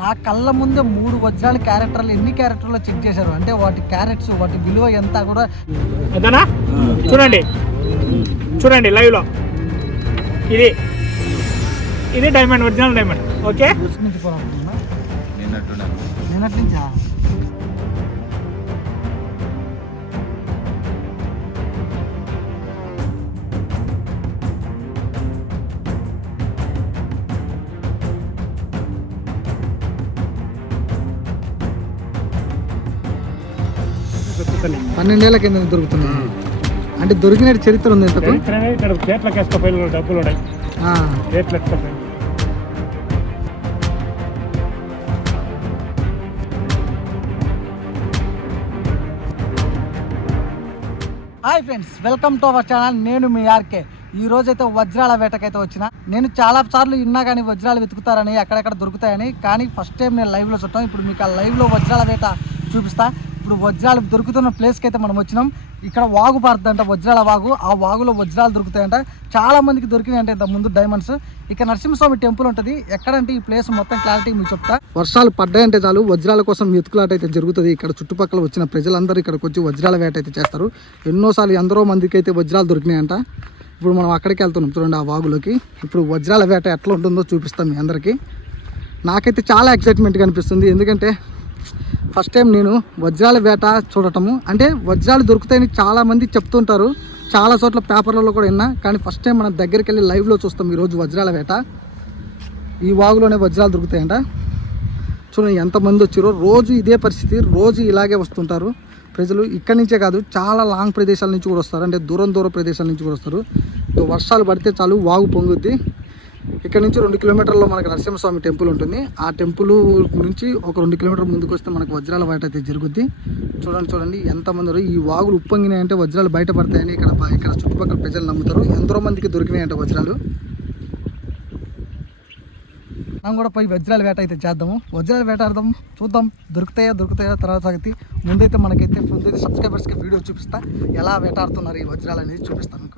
నా కళ్ళ ముందే మూడు వజ్రాల క్యారెక్టర్లు ఎన్ని క్యారెక్టర్లు చెక్ చేశారు? అంటే వాటి క్యారెట్స్ వాటి విలువ ఎంత కూడా అదనా చూడండి. చూడండి లైవ్లో. ఇది. ఇది డైమండ్ ఒరిజినల్ డైమండ్ ఓకే రుచి నుంచి నుంచా పన్నెండేళ్ళ కింద దొరుకుతున్నాయి. అంటే దొరికిన చరిత్ర ఉంది ఇంతకు? ఇక్కడ డబ్బులు ఉన్నాయి. చేట్లు hi friends welcome to our channel. నేను మీ ఆర్కే. ఈ రోజు అయితే వజ్రాల వేటకైతే వచ్చిన. నేను చాలా సార్లు విన్నా కానీ వజ్రాలు వెతుకుతారని అక్కడక్కడ దొరుకుతాయని కానీ ఫస్ట్ టైం నేను లైవ్లో చుట్టాం ఇప్పుడు మీకు ఆ లైవ్లో వజ్రాల వేట చూపిస్తా. ఇప్పుడు వజ్రాలు దొరుకుతున్న ప్లేస్కి అయితే మనం వచ్చినాం. ఇక్కడ వాగు పారుతుందంట వజ్రాల వాగు. ఆ వాగులో వజ్రాలు దొరుకుతాయంట. చాలా మందికి దొరికినాయి ఇంత ముందు డైమండ్స్ ఇక్కడ నరసింహస్వామి టెంపుల్ ఉంటుంది. ఎక్కడంటే ఈ ప్లేస్ మొత్తం క్లారిటీ మీకు చెప్తా. వర్షాలు పడ్డాయంటే చాలు. వజ్రాల కోసం వెతుకులాట అయితే జరుగుతుంది. ఇక్కడ చుట్టుపక్కల వచ్చిన ప్రజలందరూ ఇక్కడికి వచ్చి వజ్రాల వేట అయితే చేస్తారు. ఎన్నోసార్లు ఎందరో మందికి అయితే వజ్రాలు దొరికినాయంట. ఇప్పుడు మనం అక్కడికి వెళ్తున్నాం చూడండి ఆ వాగులోకి. ఇప్పుడు వజ్రాల వేట ఎట్లా ఉంటుందో చూపిస్తాం మీ అందరికీ. నాకైతే చాలా ఎక్సైట్మెంట్గా అనిపిస్తుంది ఎందుకంటే ఫస్ట్ టైం నేను వజ్రాల వేట చూడటము. అంటే వజ్రాలు దొరుకుతాయని చాలామంది చెప్తుంటారు. చాలా చోట్ల పేపర్లలో కూడా విన్నా. కానీ ఫస్ట్ టైం మనం దగ్గరికి వెళ్ళి లైవ్లో చూస్తాం ఈరోజు వజ్రాల వేట. ఈ వాగులోనే వజ్రాలు దొరుకుతాయంట. చూడండి ఎంతమంది వచ్చారో. రోజు ఇదే పరిస్థితి. రోజు ఇలాగే వస్తుంటారు. ప్రజలు ఇక్కడి నుంచే కాదు చాలా లాంగ్ ప్రదేశాల నుంచి కూడా వస్తారు. అంటే దూరం దూర ప్రదేశాల నుంచి కూడా వస్తారు. వర్షాలు పడితే చాలు వాగు పొంగుద్ది. ఇక్కడ నుంచి రెండు కిలోమీటర్లో మనకు నరసింహస్వామి టెంపుల్ ఉంటుంది. ఆ టెంపుల్ నుంచి ఒక రెండు కిలోమీటర్ ముందుకు వస్తే మనకు వజ్రాల వేట అయితే జరుగుద్ది. చూడండి చూడండి ఎంతమంది ఈ వాగులు ఉప్పొంగినాయంటే వజ్రాలు బయటపడతాయని ఇక్కడ ఇక్కడ చుట్టుపక్కల ప్రజలు నమ్ముతారు. ఎంతో మందికి దొరికినాయంట వజ్రాలు. మనం కూడా పోయి వజ్రాల వేట అయితే చేద్దాము. వజ్రాల వేట ఆడదాం. చూద్దాం దొరుకుతాయా దొరుకుతాయా? తర్వాత సంగతి ముందైతే మనకైతే ముందైతే సబ్స్క్రైబర్స్కి వీడియో చూపిస్తా. ఎలా వేటాడుతున్నారు ఈ వజ్రాలు అనేది చూపిస్తాను మీకు.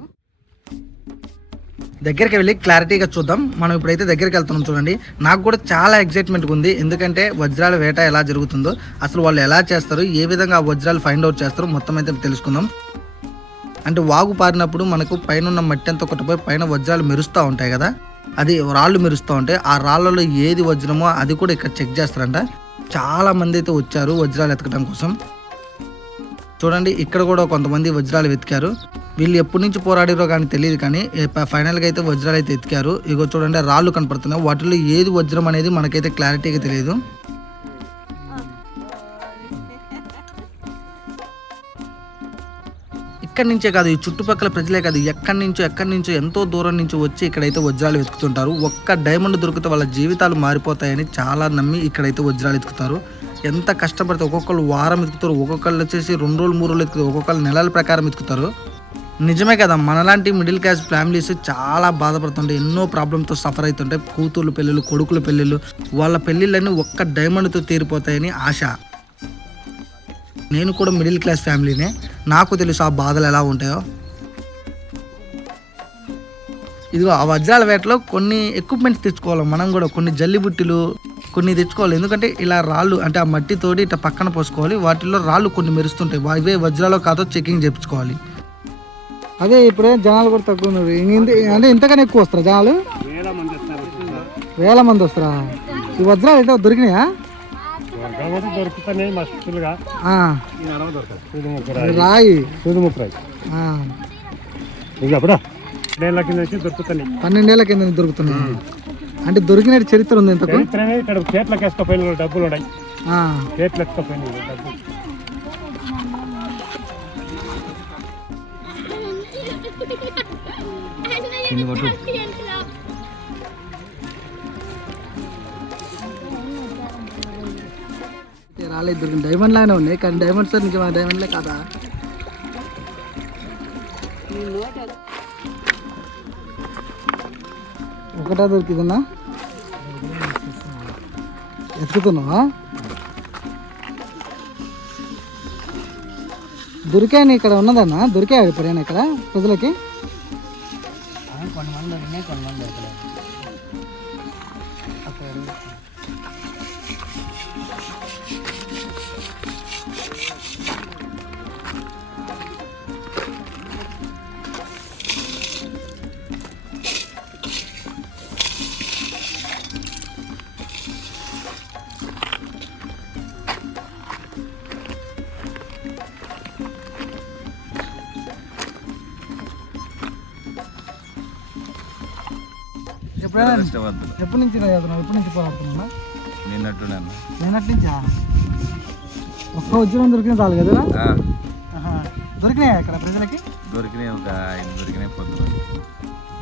దగ్గరికి వెళ్ళి క్లారిటీగా చూద్దాం. మనం ఇప్పుడైతే దగ్గరికి వెళ్తున్నాం చూడండి. నాకు కూడా చాలా ఎగ్జైట్మెంట్గా ఉంది. ఎందుకంటే వజ్రాల వేట ఎలా జరుగుతుందో అసలు వాళ్ళు ఎలా చేస్తారు ఏ విధంగా ఆ వజ్రాలు ఫైండ్ అవుట్ చేస్తారో మొత్తం అయితే తెలుసుకుందాం. అంటే వాగు పారినప్పుడు మనకు పైన ఉన్న మట్టి అంతా కొట్టపోయి పైన వజ్రాలు మెరుస్తూ ఉంటాయి కదా. అది రాళ్ళు మెరుస్తూ ఉంటాయి. ఆ రాళ్ళలో ఏది వజ్రమో అది కూడా ఇక్కడ చెక్ చేస్తారంట. చాలా మంది అయితే వచ్చారు వజ్రాలు ఎతకడం కోసం. చూడండి ఇక్కడ కూడా కొంతమంది వజ్రాలు వెతికారు. వీళ్ళు ఎప్పటి నుంచి పోరాడారో కానీ తెలియదు కానీ ఫైనల్గా అయితే వజ్రాలు అయితే ఎతికారు. ఇగో చూడండి రాళ్ళు కనపడుతున్నాయి. వాటిలో ఏది వజ్రం అనేది మనకైతే క్లారిటీగా తెలియదు. ఇక్కడి నుంచే కాదు ఈ చుట్టుపక్కల ప్రజలే కాదు ఎక్కడి నుంచో ఎక్కడి నుంచో ఎంతో దూరం నుంచి వచ్చి ఇక్కడైతే వజ్రాలు వెతుకుతుంటారు. ఒక్క డైమండ్ దొరికితే వాళ్ళ జీవితాలు మారిపోతాయని చాలా నమ్మి ఇక్కడైతే వజ్రాలు వెతుకుతారు. ఎంత కష్టపడితే ఒక్కొక్కరు వారం వెతుకుతారు ఒక్కొక్కళ్ళు వచ్చేసి రెండు రోజులు మూడు రోజులు ఎత్తుకుతారు ఒక్కొక్కరు నెలల ప్రకారం ఎత్తుకుతారు నిజమే కదా మనలాంటి మిడిల్ క్లాస్ ఫ్యామిలీస్ చాలా బాధపడుతుంటాయి ఎన్నో ప్రాబ్లంతో సఫర్ అవుతుంటాయి కూతుర్లు పెళ్ళిళ్ళు కొడుకుల పెళ్ళిళ్ళు వాళ్ళ పెళ్ళిళ్ళన్నీ ఒక్క డైమండ్తో తీరిపోతాయని ఆశ. నేను కూడా మిడిల్ క్లాస్ ఫ్యామిలీనే నాకు తెలుసు ఆ బాధలు ఎలా ఉంటాయో. ఇదిగో ఆ వజ్రాల వేటలో కొన్ని ఎక్విప్మెంట్స్ తెచ్చుకోవాలి మనం కూడా కొన్ని జల్లిబుట్టిలు కొన్ని తెచ్చుకోవాలి. ఎందుకంటే ఇలా రాళ్ళు అంటే ఆ మట్టితోటి ఇట్లా పక్కన పోసుకోవాలి వాటిలో రాళ్ళు కొన్ని మెరుస్తుంటాయి ఇవే వజ్రాలో కాదో చెకింగ్ చేయించుకోవాలి అదే ఇప్పుడే జనాలు కూడా తక్కువ ఉన్నారు. అంటే ఇంతకన్నా ఎక్కువ వస్తారా జనాలు? వేల మంది వస్తారు? ఈ వజ్రాలు అయితే దొరికినాయా? రాయి. పన్నెండేళ్ళ కింద దొరుకుతున్నాయి. అంటే దొరికిన చరిత్ర ఉంది ఇంతకు. చేట్లకు వేసుకపోయిన డబ్బులు ఉన్నాయి. ఆ, చేట్లు ఎత్తుకపోయిన డబ్బులు అయితే రాలేదు దొరికింది డైమండ్ లానే ఉన్నాయి కానీ డైమండ్ సార్ ఇంకా డైమండ్లే కాదా? ఒకటా దొరికిందన్నా? ఎత్తుకున్నావా దొరికాయని ఇక్కడ ఉన్నదన్న? దొరికాయి ఎప్పుడైనా ఇక్కడ ప్రజలకి? ఎప్పుడైనా ఎప్పటి నుంచి చదువుతున్నావు? ఎప్పటి నుంచి పోరాడుతున్నా నిన్నట్టునే నేనటి నుంచా ఒక్క ఉద్యోగం దొరికిన చాలు ఆహా. దొరికినాయా ఇక్కడ ప్రజలకి? దొరికినాయి ఒక ఐదు దొరికినాయి పొద్దున.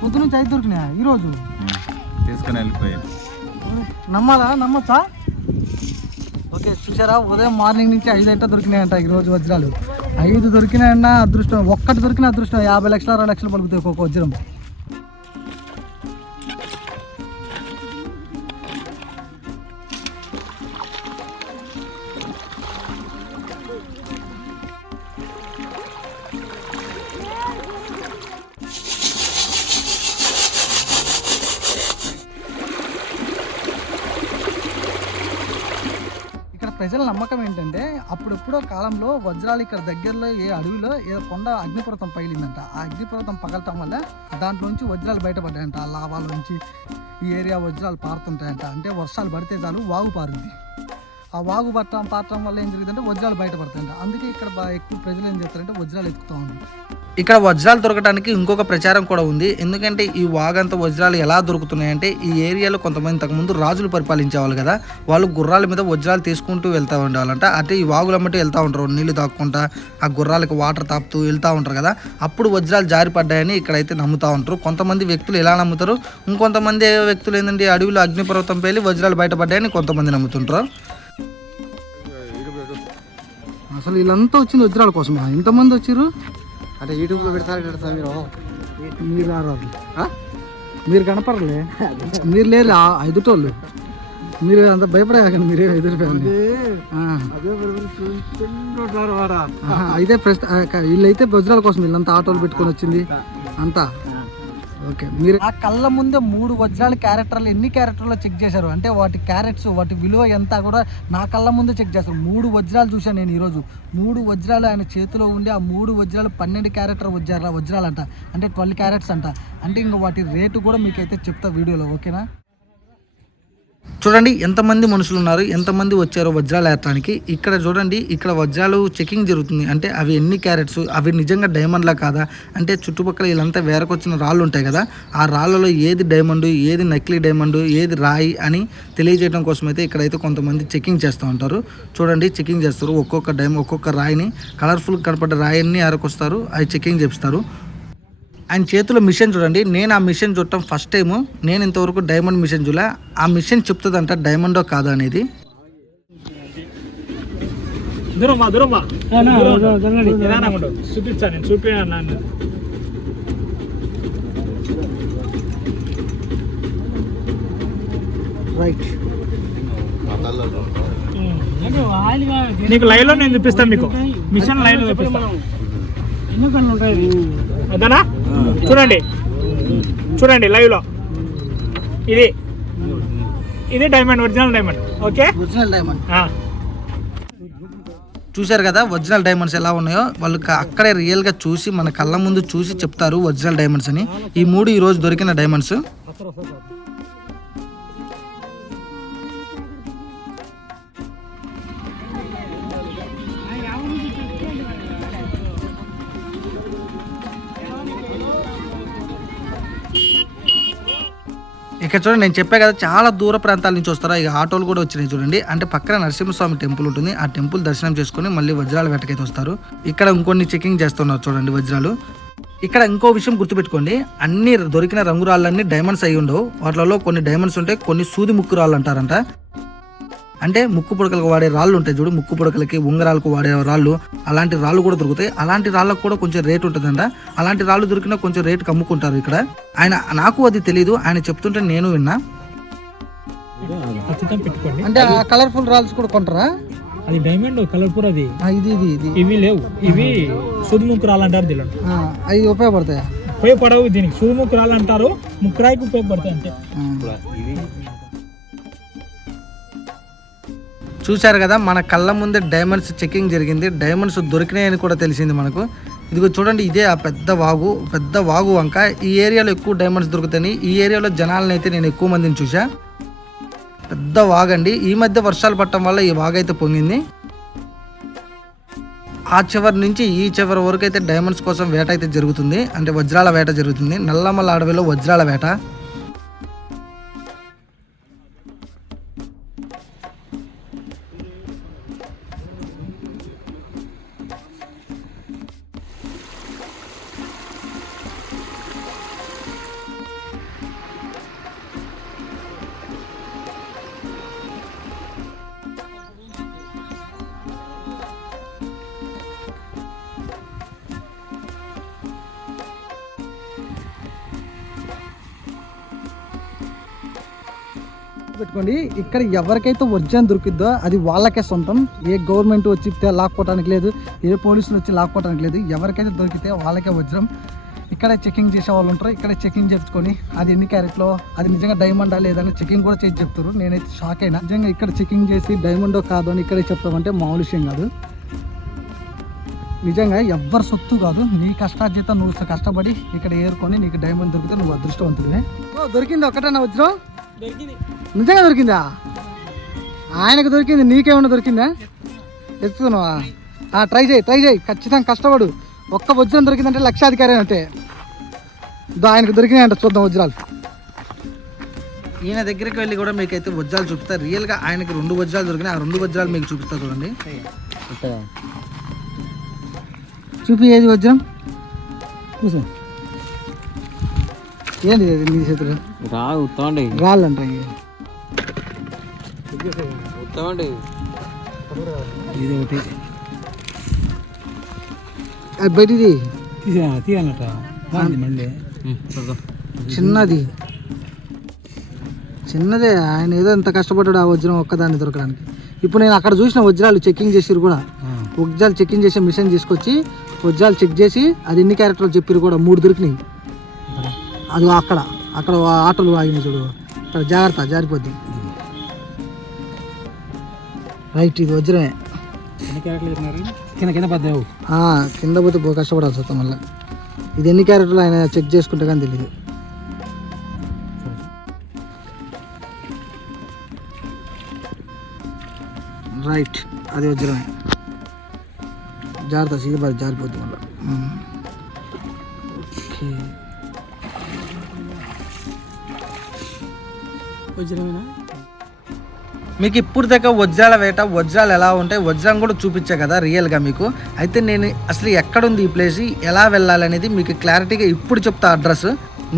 పొద్దు నుంచి ఐదు దొరికినాయా? ఈరోజు. తీసుకొని వెళ్ళిపోయాను. నమ్మాలా? నమ్మచ్చా? ఓకే చూసారా ఉదయం మార్నింగ్ నుంచి ఐదు అయితే దొరికినాయంట ఈరోజు వజ్రాలు. ఐదు దొరికినాయన్న అదృష్టం. ఒక్కటి దొరికిన అదృష్టం. యాభై లక్షల అరవై లక్షలు పలుకుతాయి ఒక్కొక్క వజ్రం. ప్రజల నమ్మకం ఏంటంటే అప్పుడెప్పుడో కాలంలో వజ్రాలు ఇక్కడ దగ్గరలో ఏ అడవిలో ఏ కొండ అగ్నిపర్వతం పగిలిందంట. ఆ అగ్నిపర్వతం పగలటం వల్ల దాంట్లో నుంచి వజ్రాలు బయటపడ్డాయంట. ఆ లాభాల నుంచి ఈ ఏరియా వజ్రాలు పారుతుంటాయంట. అంటే వర్షాలు పడితే చాలు వాగు పారుద్ది ఆ వాగు పట్టడం పాత్రం వల్ల ఏం జరిగిందంటే వజ్రాలు బయటపడతాయంట. అందుకే ఇక్కడ ఎక్కువ ప్రజలు ఏం చేస్తారంటే వజ్రాలు ఎక్కుతూ ఉంది ఇక్కడ వజ్రాలు దొరకడానికి ఇంకొక ప్రచారం కూడా ఉంది. ఎందుకంటే ఈ వాగంత వజ్రాలు ఎలా దొరుకుతున్నాయంటే ఈ ఏరియాలో కొంతమంది ఇంతకుముందు రాజులు పరిపాలించేవాళ్ళు కదా వాళ్ళు గుర్రాల మీద వజ్రాలు తీసుకుంటూ వెళ్తూ ఉండేవాళ్ళంట. అంటే ఈ వాగులమ్మటి వెళ్తూ ఉంటారు. నీళ్ళు తాక్కుంటా ఆ గుర్రాలకు వాటర్ తాపుతూ వెళ్తూ ఉంటారు కదా. అప్పుడు వజ్రాలు జారిపడ్డాయని ఇక్కడైతే నమ్ముతూ ఉంటారు. కొంతమంది వ్యక్తులు ఎలా నమ్ముతారు? ఇంకొంతమంది వ్యక్తులు ఏంటంటే అడవిలో అగ్నిపర్వతం పేలి వజ్రాలు బయటపడ్డాయని కొంతమంది నమ్ముతుంటారు. అసలు వీళ్ళంతా వచ్చింది వజ్రాల కోసమా ఇంతమంది వచ్చారు అంటే యూట్యూబ్లో పెడతారు కదా సార్ మీరు. మీరు రారు మీరు కనపడలే మీరు లేరు ఎదుటోళ్ళు. మీరు అంత భయపడకండి మీరే ఎదురుపోయింది అయితే క- వీళ్ళైతే వజ్రాల కోసం వీళ్ళంతా ఆటోలు పెట్టుకొని వచ్చింది. అంతా. ఓకే మీరు ఆ కళ్ళ ముందే మూడు వజ్రాల క్యారెక్టర్లు ఎన్ని క్యారెక్టర్లో చెక్ చేశారు? అంటే వాటి క్యారెట్స్ వాటి విలువ ఎంత కూడా నా కళ్ళ ముందే చెక్ చేస్తారు. మూడు వజ్రాలు చూశాను నేను ఈరోజు. మూడు వజ్రాలు ఆయన చేతిలో ఉండి ఆ మూడు వజ్రాలు పన్నెండు క్యారెక్టర్ వజ్రాల వజ్రాలు అంట అంటే ట్వెల్వ్ క్యారెట్స్ అంట. అంటే ఇంకా వాటి రేటు కూడా మీకైతే చెప్తా వీడియోలో ఓకేనా? చూడండి ఎంతమంది మనుషులు ఉన్నారు ఎంతమంది వచ్చారో వజ్రాలు ఏరటానికి ఇక్కడ చూడండి ఇక్కడ వజ్రాలు చెకింగ్ జరుగుతుంది. అంటే అవి ఎన్ని క్యారెట్స్? అవి నిజంగా డైమండ్లా కాదా? అంటే చుట్టుపక్కల వీళ్ళంతా వేరకొచ్చిన రాళ్ళు ఉంటాయి కదా ఆ రాళ్ళలో ఏది డైమండ్ ఏది నకిలీ డైమండ్ ఏది రాయి అని తెలియజేయడం కోసం అయితే ఇక్కడైతే కొంతమంది చెకింగ్ చేస్తూ ఉంటారు. చూడండి చెకింగ్ చేస్తారు. ఒక్కొక్క డైమండ్ ఒక్కొక్క రాయిని కలర్ఫుల్ కనపడ్డ రాయిని అరకొస్తారు అవి చెకింగ్ చేపిస్తారు. ఆయన చేతిలో మిషన్ చూడండి. నేను ఆ మిషన్ చూడటం ఫస్ట్ టైము నేను ఇంతవరకు డైమండ్ మిషన్ చూలే ఆ మిషన్ చెప్తుందంట డైమండో కాదా? అనేది. దూరం. దూరం చూపిస్తాను నేను చూపినా రైట్ నీకు లైవ్లో నేను చూపిస్తాను మీకు. మిషన్ లైవ్లో చూపిస్తాను. అదనా చూడండి. చూడండి లైవ్లో. ఇది. ఇది diamond original diamond okay original diamond. చూశారు కదా ఒరిజినల్ డైమండ్స్ ఎలా ఉన్నాయో? వాళ్ళు అక్కడే రియల్గా చూసి మన కళ్ళ ముందు చూసి చెప్తారు ఒరిజినల్ డైమండ్స్ అని. ఈ మూడు ఈ రోజు దొరికిన డైమండ్స్ ఇక్కడ చూడండి నేను చెప్పా కదా చాలా దూర ప్రాంతాల నుంచి వస్తారా? ఇక ఆటోలు కూడా వచ్చినాయి చూడండి. అంటే పక్కన నరసింహస్వామి టెంపుల్ ఉంటుంది. ఆ టెంపుల్ దర్శనం చేసుకొని మళ్ళీ వజ్రాల వేటకైతే వస్తారు. ఇక్కడ ఇంకొన్ని చెకింగ్ చేస్తున్నారు చూడండి వజ్రాలు. ఇక్కడ ఇంకో విషయం గుర్తుపెట్టుకోండి. అన్ని దొరికిన రంగురాళ్ళన్నీ డైమండ్స్ అయి ఉండవు. వాటిలో కొన్ని డైమండ్స్ ఉంటాయి కొన్ని సూది ముక్కు రాళ్ళు అంటారంట. అంటే ముక్కు పుడకలకు వాడే రాళ్ళు ఉంటాయి చూడు ముక్కు పుడకలకి ఉంగరాలకు వాడే రాళ్ళు అలాంటి రాళ్ళు కూడా దొరుకుతాయి. అలాంటి రాళ్ళకు కూడా కొంచెం రేట్ ఉంటుందంట. అలాంటి రాళ్ళు దొరికినా కొంచెం రేట్ అమ్ముకుంటారు ఇక్కడ. ఆయన నాకు అది తెలియదు ఆయన చెప్తుంటే నేను విన్నా. అంటే ఆ కలర్ఫుల్ రాల్స్ కూడా కొంటారా? అది డైమండ్ కలర్ఫుల్ అది. ఇది ఇది ఇది. ఇవి లేవు. ఇవి సుదిముక్కు రాలంటారు దీనిలో. అవి ఉపయోగపడతాయా? ఉపయోగపడవు దీనికి. సుదిముక్కు రాలంటారు ముక్కరాయికి ఉపయోగపడతాయి అంతే. చూశారు కదా మన కళ్ళ ముందే డైమండ్స్ చెకింగ్ జరిగింది. డైమండ్స్ దొరికినాయని కూడా తెలిసింది మనకు. ఇదిగో చూడండి ఇదే ఆ పెద్ద వాగు పెద్ద వాగు వంక. ఈ ఏరియాలో ఎక్కువ డైమండ్స్ దొరుకుతాయి ఈ ఏరియాలో జనాలను అయితే నేను ఎక్కువ మందిని చూసా పెద్ద వాగండి. ఈ మధ్య వర్షాలు పట్టడం వల్ల ఈ వాగు అయితే పొంగింది. ఆ చివరి నుంచి ఈ చివరి వరకు అయితే డైమండ్స్ కోసం వేట అయితే జరుగుతుంది. అంటే వజ్రాల వేట జరుగుతుంది. నల్లమల్ల అడవిలో వజ్రాల వేట. పెట్టుకోండి ఇక్కడ ఎవరికైతే ఒరిజినల్ దొరికిద్దో అది వాళ్ళకే సొంతం. ఏ గవర్నమెంట్ వచ్చి తే- లాక్కోవడానికి లేదు ఏ పోలీసులు వచ్చి లాక్కోవడానికి లేదు ఎవరికైతే దొరికితే వాళ్ళకే వజ్రం ఇక్కడ చెకింగ్ చేసే వాళ్ళు ఉంటారు ఇక్కడ చెకింగ్ చేసుకొని అది ఎన్ని క్యారెట్లో అది నిజంగా డైమండా లేదని చెకింగ్ కూడా చేసి చెప్తారు. నేనైతే షాక్ అయినా. నిజంగా ఇక్కడ చెకింగ్ చేసి డైమండో కాదు అని ఇక్కడే చెప్తామంటే మామూలు విషయం కాదు. నిజంగా ఎవ్వరు సొత్తు కాదు. నీ కష్టార్జిత నువ్వు కష్టపడి ఇక్కడ ఏరుకొని నీకు డైమండ్ దొరికితే నువ్వు అదృష్టవంతుడివే. దొరికింది ఒకటేనా వజ్రం నిజంగా దొరికిందా? ఆయనకు దొరికింది నీకేమన్నా దొరికిందా? ఎత్తుతున్నావా? ఆ, ట్రై చేయి ట్రై చేయి. ఖచ్చితంగా కష్టపడు. ఒక్క వజ్రం దొరికిందంటే లక్షాధికారి అంటే. దో ఆయనకు దొరికినాయంట చూద్దాం వజ్రాలు. ఈయన దగ్గరికి వెళ్ళి కూడా మీకైతే వజ్రాలు చూపిస్తా. రియల్గా ఆయనకి రెండు వజ్రాలు దొరికినాయి. ఆ రెండు వజ్రాలు మీకు చూపిస్తా చూడండి. చూపి ఏది వజ్రం? కూర్చో ఏంది ఇది నీ చేతులు? రా ఉత్తాండి రాళ్ళంట ఇవి. ఉత్తాండి ఇది ఒకటి అది బయటిది? తీయాలట. మళ్ళీ. చిన్నది. చిన్నదే ఆయన ఏదో ఎంత కష్టపడ్డాడు ఆ వజ్రం ఒక్కదాన్ని దొరకడానికి. ఇప్పుడు నేను అక్కడ చూసిన వజ్రాలు చెకింగ్ చేసిరు కూడా. వజ్రాలు చెకింగ్ చేసే మిషన్ తీసుకొచ్చి వజ్రాలు చెక్ చేసి అది ఎన్ని క్యారెక్టర్లు చెప్పిరు కూడా మూడు దొరికినాయి. అది అక్కడ అక్కడ ఆటోలు ఆగినాయి చూడు. అక్కడ జాగ్రత్త జారిపోద్ది. రైట్ ఇది వజ్రమే. కింద కింద పద్దావు కింద పోతే కష్టపడాల్సి వస్తాం మళ్ళీ. ఇది ఎన్ని క్యారెక్టర్లు ఆయన చెక్ చేసుకుంటే కానీ తెలియదు రైట్ అది వజ్రమే. జాగ్రత్త సీదా పడి జారిపోద్ది మళ్ళీ. ఓకే. వజ్రమేనా? మీకు ఇప్పుడు దాకా వజ్రాల వేట వజ్రాలు ఎలా ఉంటాయి వజ్రం కూడా చూపించా కదా రియల్గా మీకు. అయితే నేను అసలు ఎక్కడుంది ఈ ప్లేస్ ఎలా వెళ్ళాలి అనేది మీకు క్లారిటీగా ఇప్పుడు చెప్తా అడ్రస్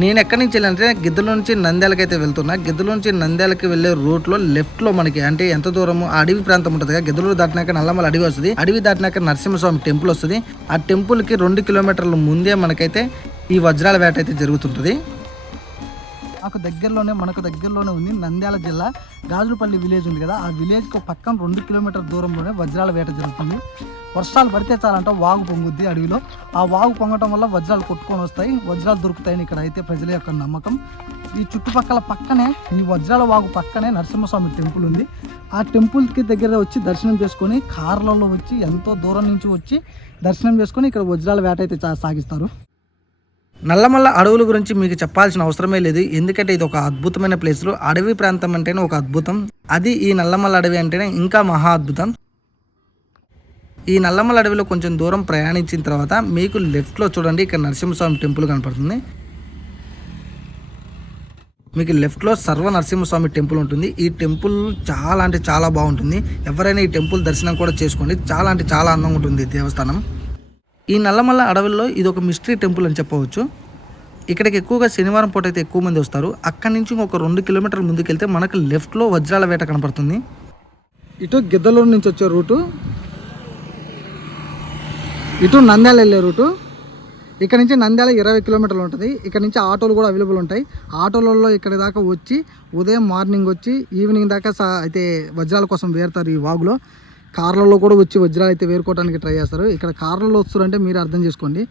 నేను ఎక్కడి నుంచి వెళ్ళాలంటే గిద్దల నుంచి నంద్యాలకి అయితే వెళ్తున్నా. గిద్దల నుంచి నంద్యాలకి వెళ్ళే రూట్లో లెఫ్ట్లో మనకి అంటే ఎంత దూరము? ఆ అడవి ప్రాంతం ఉంటుంది కదా గిద్దలూరు దాటినాక నల్లమల అడవి వస్తుంది. అడవి దాటినాక నరసింహస్వామి టెంపుల్ వస్తుంది. ఆ టెంపుల్కి రెండు కిలోమీటర్ల ముందే మనకైతే ఈ వజ్రాల వేట అయితే జరుగుతుంటుంది. మాకు దగ్గరలోనే మనకు దగ్గరలోనే ఉంది నంద్యాల జిల్లా గాజులపల్లి విలేజ్ ఉంది కదా. ఆ విలేజ్కి పక్కన రెండు కిలోమీటర్ దూరంలోనే వజ్రాల వేట జరుగుతుంది. వర్షాలు పడితే చాలంటే వాగు పొంగుద్ది అడవిలో. ఆ వాగు పొంగటం వల్ల వజ్రాలు కొట్టుకొని వస్తాయి వజ్రాలు దొరుకుతాయని ఇక్కడ అయితే ప్రజల యొక్క నమ్మకం. ఈ చుట్టుపక్కల పక్కనే ఈ వజ్రాల వాగు పక్కనే నరసింహస్వామి టెంపుల్ ఉంది. ఆ టెంపుల్కి దగ్గర వచ్చి దర్శనం చేసుకొని కార్లలో వచ్చి ఎంతో దూరం నుంచి వచ్చి దర్శనం చేసుకొని ఇక్కడ వజ్రాల వేట అయితే సాగిస్తారు. నల్లమల్ల అడవుల గురించి మీకు చెప్పాల్సిన అవసరమే లేదు. ఎందుకంటే ఇది ఒక అద్భుతమైన ప్లేస్లో. అడవి ప్రాంతం అంటేనే ఒక అద్భుతం. అది ఈ నల్లమల్ల అడవి అంటేనే ఇంకా మహా అద్భుతం. ఈ నల్లమల్ల అడవిలో కొంచెం దూరం ప్రయాణించిన తర్వాత మీకు లెఫ్ట్లో చూడండి. ఇక్కడ నరసింహస్వామి టెంపుల్ కనపడుతుంది. మీకు లెఫ్ట్లో సర్వ నరసింహస్వామి టెంపుల్ ఉంటుంది. ఈ టెంపుల్ చాలా అంటే చాలా బాగుంటుంది. ఎవరైనా ఈ టెంపుల్ దర్శనం కూడా చేసుకోండి. చాలా అంటే చాలా అందంగా ఉంటుంది ఈ దేవస్థానం. ఈ నల్లమల్ల అడవుల్లో ఇది ఒక మిస్టరీ టెంపుల్ అని చెప్పవచ్చు. ఇక్కడికి ఎక్కువగా శనివారం పూట అయితే ఎక్కువ మంది వస్తారు. అక్కడి నుంచి ఒక రెండు కిలోమీటర్ల ముందుకెళ్తే మనకు లెఫ్ట్లో వజ్రాల వేట కనపడుతుంది. ఇటు గిద్దలూరు నుంచి వచ్చే రూటు ఇటు నంద్యాల వెళ్ళే రూటు. ఇక్కడ నుంచి నంద్యాల ఇరవై కిలోమీటర్లు ఉంటుంది. ఇక్కడ నుంచి ఆటోలు కూడా అవైలబుల్ ఉంటాయి. ఆటోలలో ఇక్కడ దాకా వచ్చి ఉదయం మార్నింగ్ వచ్చి ఈవినింగ్ దాకా అయితే వజ్రాల కోసం వేరుతారు ఈ వాగులో. కార్లలో కూడా వచ్చి వజ్రాలు అయితే వేరుకోవడానికి ట్రై చేస్తారు. ఇక్కడ కార్లలో వస్తారంటే మీరు అర్థం చేసుకోండి.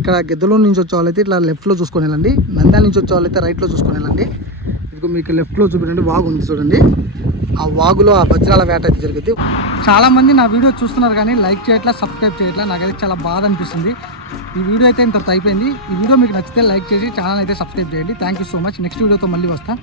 ఇక్కడ గెద్దలో నుంచి వచ్చే వాళ్ళైతే ఇట్లా లెఫ్ట్లో చూసుకొని వెళ్ళండి. నంద్యాల నుంచి వచ్చే వాళ్ళైతే రైట్లో చూసుకొని వెళ్ళండి. ఇదిగో మీకు లెఫ్ట్లో చూపించండి వాగు ఉంది చూడండి. ఆ వాగులో ఆ వజ్రాల వేట అయితే జరిగింది చాలా మంది నా వీడియో చూస్తున్నారు కానీ లైక్ చేయట్లా సబ్స్క్రైబ్ చేయట్లా. నాకైతే చాలా బాధ అనిపిస్తుంది. ఈ వీడియో అయితే ఇంత అయిపోయింది. ఈ వీడియో మీకు నచ్చితే లైక్ చేసి ఛానల్ అయితే సబ్స్క్రైబ్ చేయండి. Thank you so much next వీడియోతో మళ్ళీ వస్తా.